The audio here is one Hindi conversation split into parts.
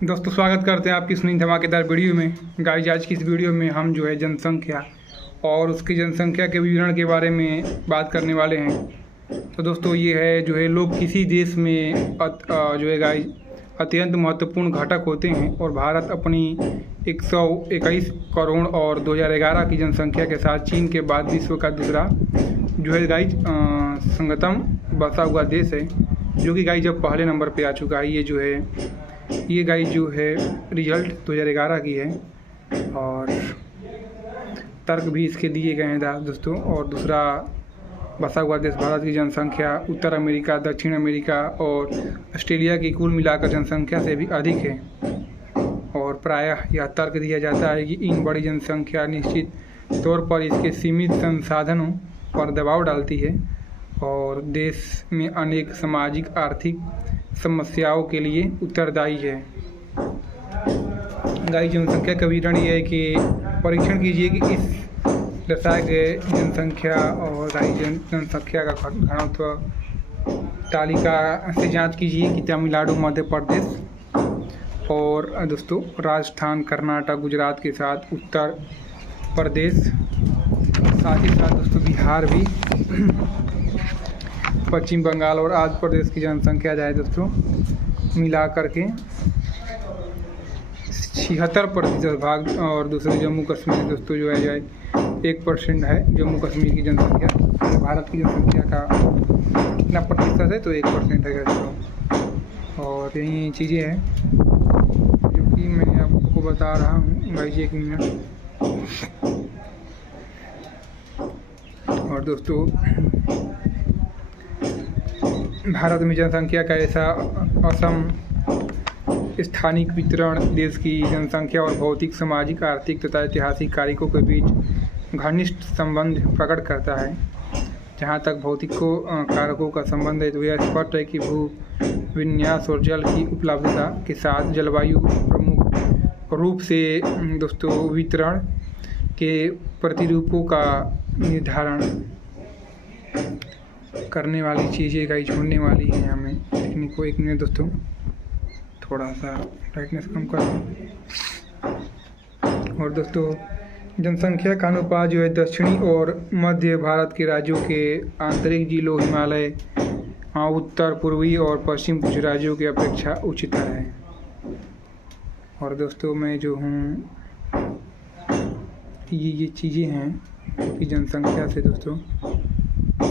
दोस्तों स्वागत करते हैं आपकी इस नई धमाकेदार वीडियो में। गाइस आज की इस वीडियो में हम जो है जनसंख्या और उसकी जनसंख्या के विवरण के बारे में बात करने वाले हैं। तो दोस्तों ये है जो है लोग किसी देश में जो है गाइस अत्यंत महत्वपूर्ण घटक होते हैं और भारत अपनी 121 करोड़ और 2011 की जनसंख्या के साथ चीन के बाद विश्व का दूसरा जो है गाइस संगतम बसा हुआ देश है, जो कि गाइस जब पहले नंबर पे आ चुका है। ये गाइस जो है रिजल्ट 2011 की है और तर्क भी इसके दिए गए हैं दोस्तों। और दूसरा बसा हुआ देश भारत की जनसंख्या उत्तर अमेरिका, दक्षिण अमेरिका और ऑस्ट्रेलिया की कुल मिलाकर जनसंख्या से भी अधिक है। और प्रायः यह तर्क दिया जाता है कि इन बड़ी जनसंख्या निश्चित तौर पर इसके सीमित संसाधनों पर दबाव डालती है और देश में अनेक सामाजिक आर्थिक समस्याओं के लिए उत्तरदायी है। गाइस जनसंख्या का विवरण ये है कि परीक्षण कीजिए कि इस दर्शाए गए जनसंख्या और जनसंख्या का घनत्व तालिका से जांच कीजिए कि तमिलनाडु, मध्य प्रदेश और दोस्तों राजस्थान, कर्नाटक, गुजरात के साथ उत्तर प्रदेश, साथ ही साथ दोस्तों बिहार भी, पश्चिम बंगाल और आंध्र प्रदेश की जनसंख्या जाए दोस्तों मिला करके 76% भाग। और दूसरे जम्मू कश्मीर दोस्तों जो है जाए 1% है जम्मू कश्मीर की जनसंख्या। भारत की जनसंख्या का कितना प्रतिशत है तो 1% है दोस्तों। और यही चीज़ें हैं जो कि मैं आपको बता रहा हूँ गाइस। 1 मिनट। और दोस्तों भारत में जनसंख्या का ऐसा असम स्थानिक वितरण देश की जनसंख्या और भौतिक, सामाजिक, आर्थिक तथा ऐतिहासिक कारकों के बीच घनिष्ठ संबंध प्रकट करता है। जहाँ तक भौतिक कारकों का संबंध है तो यह स्पष्ट है कि भू विन्यास और जल की उपलब्धता के साथ जलवायु प्रमुख रूप से दोस्तों वितरण के प्रतिरूपों का निर्धारण करने वाली चीज़ें गाइस छोड़ने वाली हैं हमें देखने को। 1 मिनट दोस्तों, थोड़ा सा ब्राइटनेस कम कर दूँ। और दोस्तों जनसंख्या का अनुपात जो है दक्षिणी और मध्य भारत के राज्यों के आंतरिक जिलों, हिमालय, उत्तर पूर्वी और पश्चिम कुछ राज्यों की अपेक्षा उच्चतर है। और दोस्तों मैं जो हूँ ये चीज़ें हैं कि जनसंख्या से दोस्तों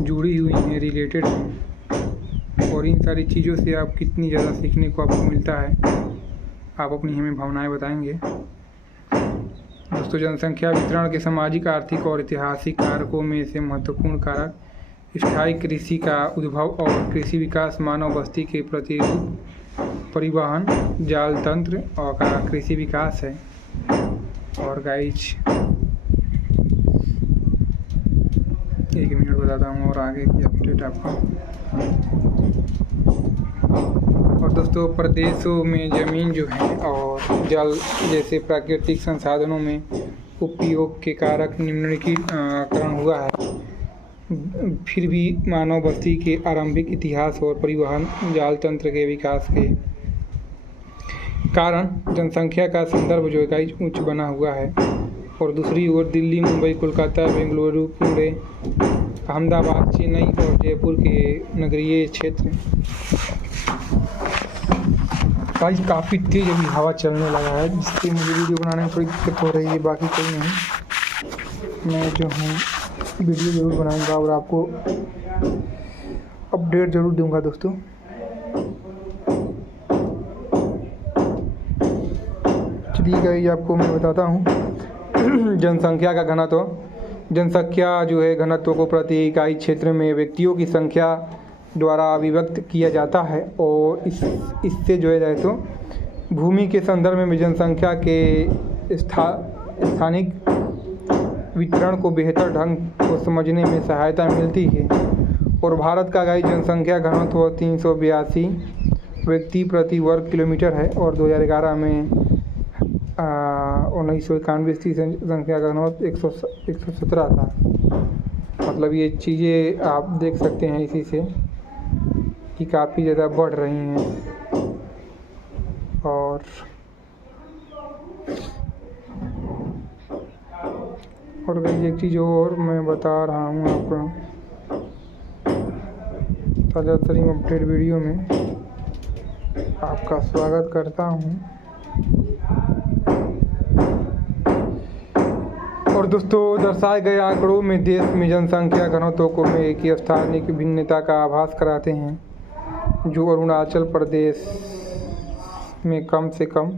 जुड़ी हुई हैं, रिलेटेड हैं। और इन सारी चीज़ों से आप कितनी ज़्यादा सीखने को आपको मिलता है, आप अपनी हमें भावनाएं बताएंगे दोस्तों। जनसंख्या वितरण के सामाजिक, आर्थिक और ऐतिहासिक कारकों में से महत्वपूर्ण कारक स्थायी कृषि का उद्भव और कृषि विकास, मानव बस्ती के प्रतिरूप, परिवहन, जाल तंत्र और का कृषि विकास है। और गाइस 1 मिनट बताता हूँ और आगे की अपडेट आपको। और दोस्तों प्रदेशों में ज़मीन जो है और जल जैसे प्राकृतिक संसाधनों में उपयोग के कारक निम्नलिखितकरण हुआ है। फिर भी मानव बस्ती के आरंभिक इतिहास और परिवहन जाल तंत्र के विकास के कारण जनसंख्या का संदर्भ जो है उच्च बना हुआ है। और दूसरी ओर दिल्ली, मुंबई, कोलकाता, बेंगलुरु, पुणे, अहमदाबाद, चेन्नई और जयपुर के नगरीय क्षेत्र काफ़ी तेज अभी हवा चलने लगा है, जिससे मुझे वीडियो बनाने में थोड़ी दिक्कत हो रही है। बाकी कोई नहीं, मैं जो हूँ वीडियो ज़रूर बनाऊंगा और आपको अपडेट ज़रूर दूंगा दोस्तों। चलिए गाइस आपको मैं बताता हूँ जनसंख्या का घनत्व। जनसंख्या जो है घनत्व को प्रति इकाई क्षेत्र में व्यक्तियों की संख्या द्वारा विभक्त किया जाता है। और इससे जो है तो भूमि के संदर्भ में जनसंख्या के स्थानिक वितरण को बेहतर ढंग को समझने में सहायता मिलती है। और भारत का गाइस जनसंख्या घनत्व 382 व्यक्ति प्रति वर्ग किलोमीटर है और 2011 में 1991 की संख्या का घनत्व 117 था। मतलब ये चीज़ें आप देख सकते हैं इसी से कि काफ़ी ज़्यादा बढ़ रही हैं। और और गाइज एक चीज़ और मैं बता रहा हूँ आपको, ताज़ा तरीन अपडेट वीडियो में आपका स्वागत करता हूँ। और दोस्तों, दर्शाए गए आंकड़ों में देश में जनसंख्या घनत्व में एक ही स्थानिक भिन्नता का आभास कराते हैं, जो अरुणाचल प्रदेश में कम से कम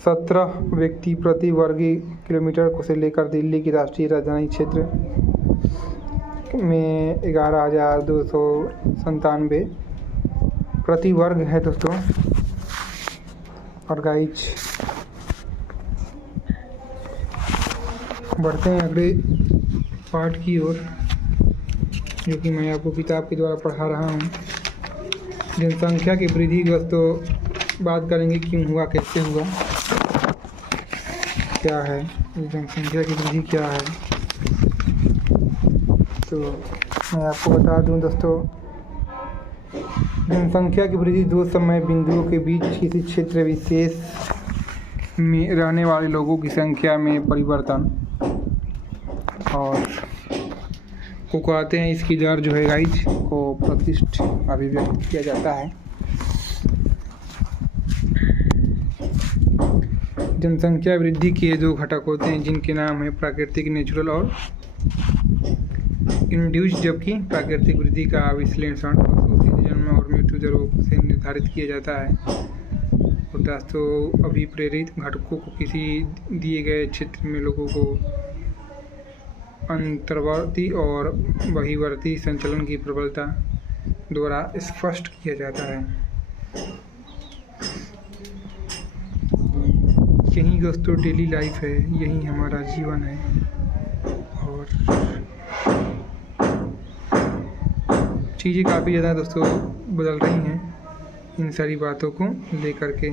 17 व्यक्ति प्रति वर्ग किलोमीटर को से लेकर दिल्ली की राष्ट्रीय राजधानी क्षेत्र में 11,297 प्रति वर्ग है दोस्तों। और गाइज बढ़ते हैं अगले पार्ट की ओर, जो कि मैं आपको किताब के द्वारा पढ़ा रहा हूँ। जनसंख्या की वृद्धि की दोस्तों बात करेंगे, क्यों हुआ, कैसे हुआ, क्या है जनसंख्या की वृद्धि, क्या है। तो मैं आपको बता दूं दोस्तों, जनसंख्या की वृद्धि दो समय बिंदुओं के बीच किसी क्षेत्र विशेष में रहने वाले लोगों की संख्या में परिवर्तन और को कहते हैं। इसकी दर जो है गाइज को प्रतिष्ठ अभिव्यक्त किया जाता है। जनसंख्या वृद्धि के दो घटक होते हैं, जिनके नाम है प्राकृतिक नेचुरल और इंड्यूस। जबकि प्राकृतिक वृद्धि का विश्लेषण जन्म और मृत्यु दरों से निर्धारित किया जाता है। और दोस्तों, अभिप्रेरित घटकों को किसी दिए गए क्षेत्र में लोगों को अंतर्वर्ती और बहिर्वर्ती संचलन की प्रबलता द्वारा स्पष्ट किया जाता है। यही दोस्तों डेली लाइफ है, यही हमारा जीवन है। और चीज़ें काफ़ी ज़्यादा दोस्तों बदल रही हैं इन सारी बातों को लेकर के।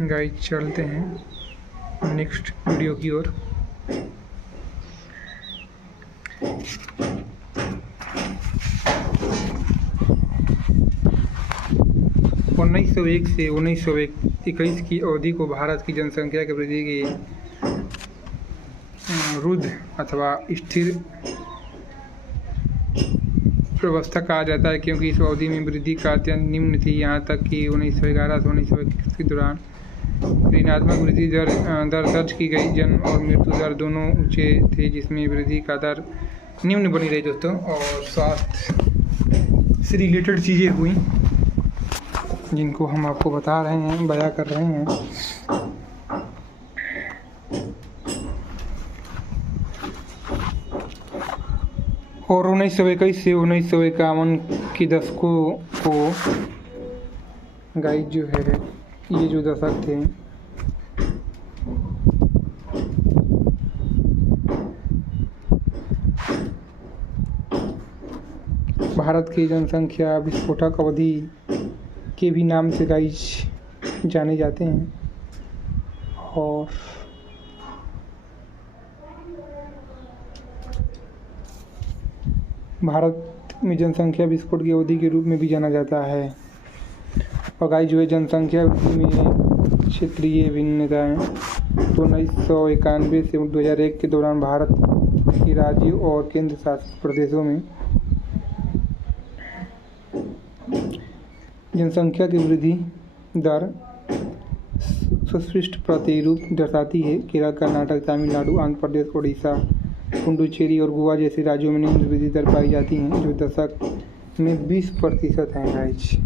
गाइस चलते हैं नेक्स्ट वीडियो की ओर। उन्नीस सौ एक से 1921 की अवधि को भारत की जनसंख्या की वृद्धि की रुद्ध अथवा स्थिर व्यवस्था कहा जाता है, क्योंकि इस अवधि में वृद्धि का अत्यंत निम्न थी। यहाँ तक कि 1911 से 1921 के दौरान ऋणात्मक वृद्धि दर दर्ज की गई। जन्म और मृत्यु दर दोनों ऊंचे थे, जिसमें वृद्धि का दर निम्न बनी रही दोस्तों। और स्वास्थ्य से रिलेटेड चीज़ें हुई, जिनको हम आपको बता रहे हैं, बयां कर रहे हैं। और 1921 से 1951 के दशकों को गाइस जो है, ये जो दशक थे, भारत की जनसंख्या विस्फोटक अवधि के भी नाम से गाइस जाने जाते हैं। और भारत में जनसंख्या विस्फोट की अवधि के रूप में भी जाना जाता है। और गाइस जो है जनसंख्या में क्षेत्रीय भिन्नताएं, तो 1991 से 2001 के दौरान भारत के राज्यों और केंद्र शासित प्रदेशों में जनसंख्या की वृद्धि दर सुस्पष्ट प्रतिरूप दर्शाती है। केरल, कर्नाटक, तमिलनाडु, आंध्र प्रदेश, उड़ीसा, पुडुचेरी और गोवा जैसे राज्यों में निम्न वृद्धि दर पाई जाती हैं, जो दशक में 20% हैं गाइज।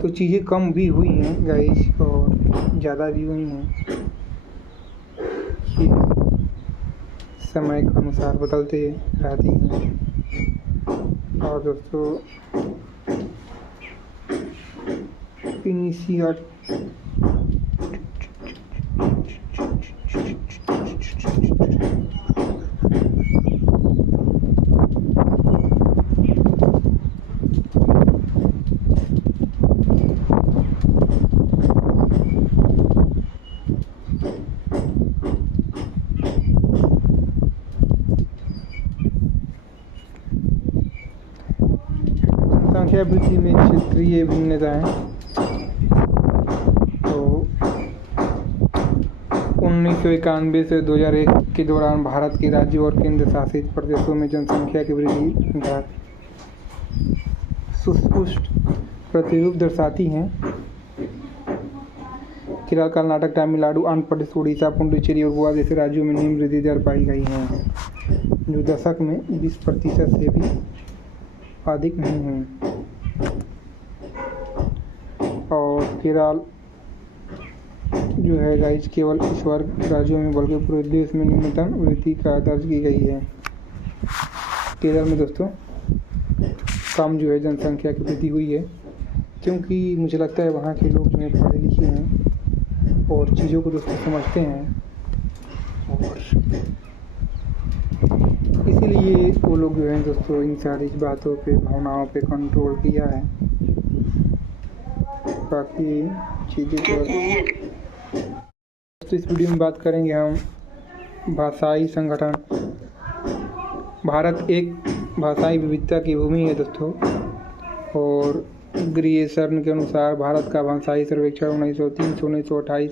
तो चीज़ें कम भी हुई हैं गाइज और ज़्यादा भी हुई हैं, ये समय के अनुसार बदलते रहती हैं। और दोस्तों, इनिशिएट संख्या वृद्धि में क्षेत्रीय भिन्नताएं 1991 से 2001 के दौरान भारत के राज्यों और केंद्र शासित प्रदेशों में जनसंख्या की वृद्धि दर सुस्पष्ट प्रतिरूप दर्शाती हैं। केरल, कर्नाटक, तमिलनाडु, आंध्र प्रदेश, उड़ीसा, पुडुचेरी और गोवा जैसे राज्यों में निम्न वृद्धि दर पाई गई हैं, जो दशक में 20% से भी अधिक नहीं हैं। और केरल जो है गाइज केवल इस वर्ग राज्यों में बल्कि पूरे देश में न्यूनतम वृद्धि का दर्ज की गई है। केरल में दोस्तों कम जो है जनसंख्या की वृद्धि हुई है, क्योंकि मुझे लगता है वहाँ के लोग जो है पढ़े लिखे हैं और चीज़ों को दोस्तों समझते हैं, और इसीलिए वो लोग जो है दोस्तों इन सारी बातों पे, भावनाओं पे कंट्रोल किया है। बाकी चीज़ें तो इस वीडियो में बात करेंगे हम भाषाई संगठन। भारत एक भाषाई विविधता की भूमि है दोस्तों, और ग्रीयसर्न के अनुसार भारत का भाषाई सर्वेक्षण 1903-1928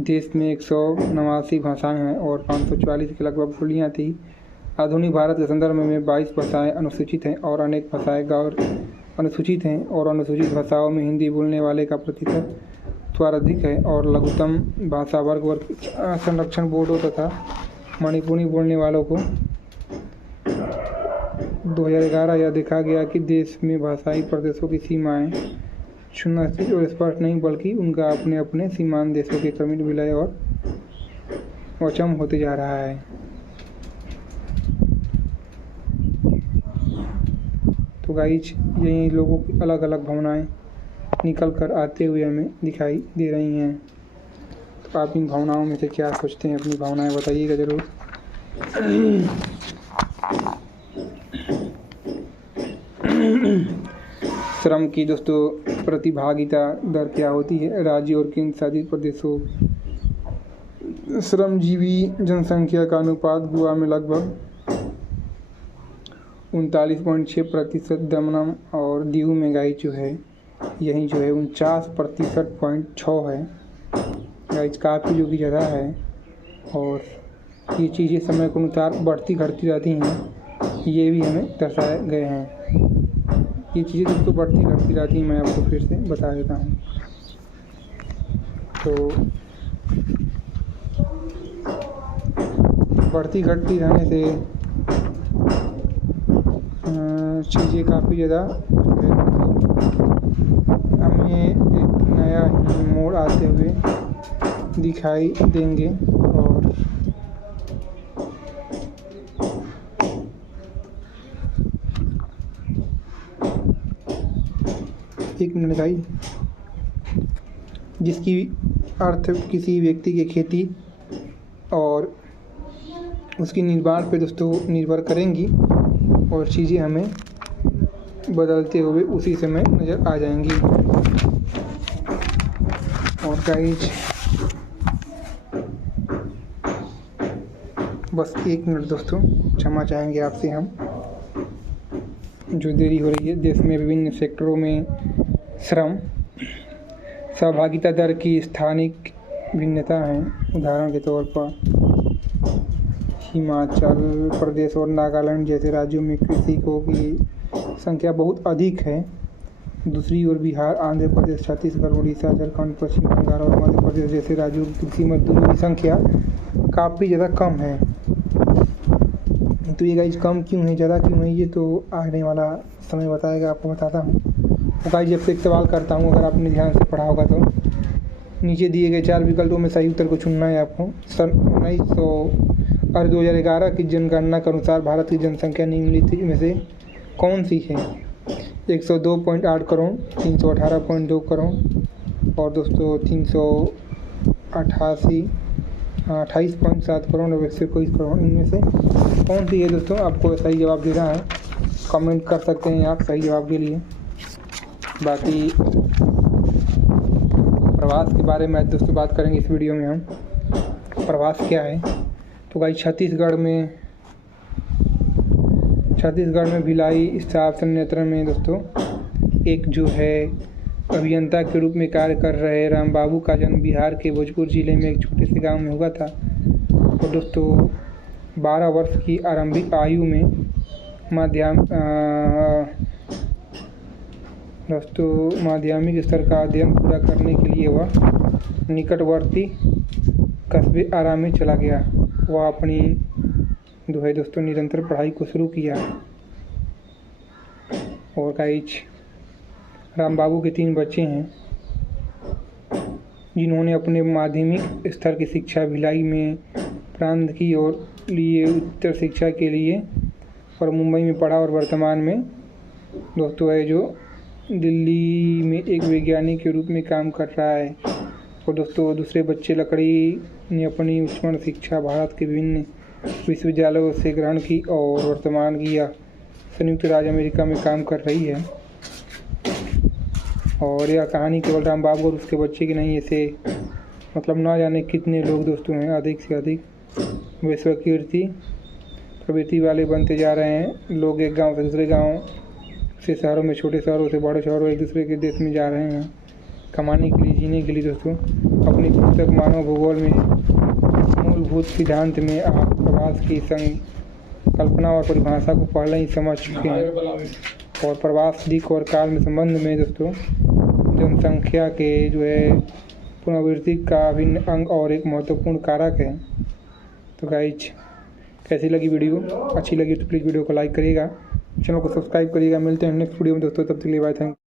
देश में 189 भाषाएं हैं और 540 के लगभग बोलियाँ थी। आधुनिक भारत के संदर्भ में 22 भाषाएं अनुसूचित हैं और अनेक भाषाएं गैर अनुसूचित हैं, और अनुसूचित भाषाओं में हिंदी बोलने वाले का प्रतिशत अधिक है, और लघुत्तम भाषा वर्ग संरक्षण बोर्डों तथा मणिपुरी बोलने वालों को 2011 यह देखा गया कि देश में भाषाई प्रदेशों की सीमाएं सुनिश्चित और स्पष्ट नहीं, बल्कि उनका अपने अपने सीमांत देशों के क्रमिक विलय और अक्षम होते जा रहा है। तो गाइज यही लोगों की अलग अलग भावनाएं निकल कर आते हुए हमें दिखाई दे रही हैं। तो आप इन भावनाओं में से क्या सोचते हैं, अपनी भावनाएं बताइएगा ज़रूर। श्रम की दोस्तों प्रतिभागिता दर क्या होती है? राज्य और केंद्र शासित प्रदेशों श्रमजीवी जनसंख्या का अनुपात गोवा में लगभग 39.6%, दमन और दीव में गाइज जो है यही जो है 49.6% है। गाइज काफ़ी जो कि ज़्यादा है, और ये चीज़ें समय के अनुसार बढ़ती घटती रहती हैं, ये भी हमें दर्शाए गए हैं। ये चीज़ें दोस्तों बढ़ती घटती रहती हैं, मैं आपको फिर से बता देता हूँ। तो बढ़ती घटती रहने से चीज़ें काफ़ी ज़्यादा हमें एक नया ही मोड़ आते हुए दिखाई देंगे। और एक मिनट गाइस, जिसकी अर्थ किसी व्यक्ति के खेती और उसकी निर्माण पे दोस्तों निर्भर करेंगी, और चीज़ें हमें बदलते हुए उसी समय नज़र आ जाएंगी। और गाइज बस एक मिनट दोस्तों, क्षमा चाहेंगे आपसे हम, जो देरी हो रही है। देश में विभिन्न सेक्टरों में श्रम सहभागिता दर की स्थानिक भिन्नता है। उदाहरण के तौर पर हिमाचल प्रदेश और नागालैंड जैसे राज्यों में कृषकों की संख्या बहुत अधिक है। दूसरी ओर बिहार, आंध्र प्रदेश, छत्तीसगढ़, उड़ीसा, झारखंड, पश्चिम बंगाल और मध्य प्रदेश जैसे राज्यों में कृषि मजदूरों की संख्या काफ़ी ज़्यादा कम है। तो ये गाइज कम क्यों है, ज़्यादा क्यों है, ये तो आने वाला समय बताएगा, आपको बताता हूँ। तो गाइज आपसे एक सवाल करता हूँ, अगर आपने ध्यान से पढ़ा होगा तो नीचे दिए गए 4 विकल्पों में सही उत्तर को चुनना है आपको। सन 2011 की जनगणना के अनुसार भारत की जनसंख्या निम्नलिखित में से कौन सी है? 102.8 करोड़, 318.2 करोड़ और दोस्तों 28.7 करोड़ और 121 करोड़। इनमें से कौन सी है दोस्तों? आपको सही जवाब देना है, कमेंट कर सकते हैं आप सही जवाब के लिए। बाकी प्रवास के बारे में आज दोस्तों बात करेंगे इस वीडियो में हम। प्रवास क्या है? तो भाई छत्तीसगढ़ में भिलाई स्टाफ संयंत्र में दोस्तों एक जो है अभियंता के रूप में कार्य कर रहे रामबाबू का जन्म बिहार के भोजपुर जिले में एक छोटे से गांव में हुआ था। तो दोस्तों 12 वर्ष की आरंभिक आयु में माध्यमिक स्तर का अध्ययन पूरा करने के लिए वह निकटवर्ती कस्बे आरा में चला गया। वह अपनी दोस्तों निरंतर पढ़ाई को शुरू किया। और गाइज रामबाबू के 3 बच्चे हैं जिन्होंने अपने माध्यमिक स्तर की शिक्षा भिलाई में प्रारंभ की और लिए उच्च शिक्षा के लिए और मुंबई में पढ़ा और वर्तमान में दोस्तों है जो दिल्ली में एक वैज्ञानिक के रूप में काम कर रहा है। और दोस्तों दूसरे बच्चे लकड़ी ने अपनी उच्चतम शिक्षा भारत के विभिन्न विश्वविद्यालयों से ग्रहण की और वर्तमान की यह संयुक्त राज्य अमेरिका में काम कर रही है। और यह कहानी केवल रामबाबू और उसके बच्चे की नहीं, ऐसे मतलब ना जाने कितने लोग दोस्तों हैं अधिक से अधिक विश्व कीर्ति प्रवृत्ति वाले बनते जा रहे हैं। लोग एक गांव से दूसरे गांव से शहरों में, छोटे शहरों से बड़े शहरों, एक दूसरे के देश में जा रहे हैं कमाने के लिए, जीने के लिए। दोस्तों अपनी पुस्तक मानव भूगोल में मूलभूत सिद्धांत में आप प्रवास की संकल्पना और परिभाषा को पहले ही समझ चुके हैं। और प्रवास दिक् और काल में संबंध में दोस्तों जनसंख्या के जो है पुनरावृत्ति का अभिन्न अंग और एक महत्वपूर्ण कारक है। तो गाइज कैसी लगी वीडियो? अच्छी लगी तो प्लीज़ वीडियो को लाइक करिएगा, चैनल को सब्सक्राइब करिएगा। मिलते हैं नेक्स्ट वीडियो में दोस्तों, तब तक के लिए बाय। थैंक